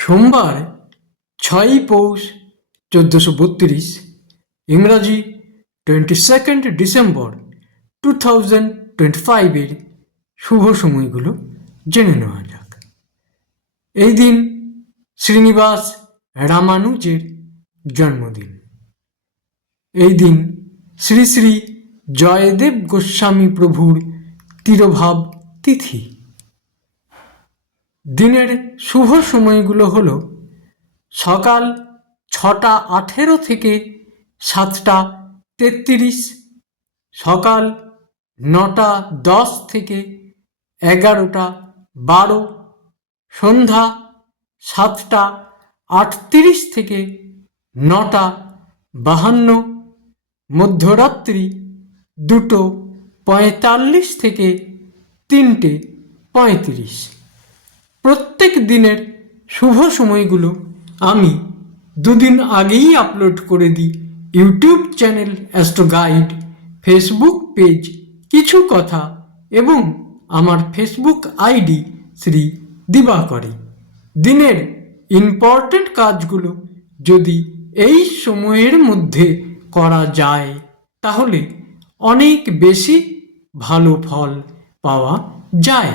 সোমবার 6ই পৌষ 1432, ইংরাজি 22 ডিসেম্বর 2025 শুভ সময়গুলো জেনে নেওয়া যাক। এই দিন শ্রীনিবাস রামানুজের জন্মদিন। এই দিন শ্রী শ্রী জয়দেব গোস্বামী প্রভুর তিরোভাব তিথি। দিনের শুভ সময়গুলো হল সকাল 6টা 18 থেকে 7টা 33, সকাল 9টা 10 থেকে 11টা 12, সন্ধ্যা 7টা 38 থেকে 9টা 52, মধ্যরাত্রি 2টো 45 থেকে 3টে 35। প্রত্যেক দিনের শুভ সময়গুলো আমি দুদিন আগেই আপলোড করে দিই YouTube channel astro guide, Facebook page কিছু কথা এবং আমার ফেসবুক আইডি শ্রী দিবাকরে। দিনের ইম্পর্ট্যান্ট কাজগুলো যদি এই সময়ের মধ্যে করা যায় তাহলে অনেক বেশি ভালো ফল পাওয়া যায়।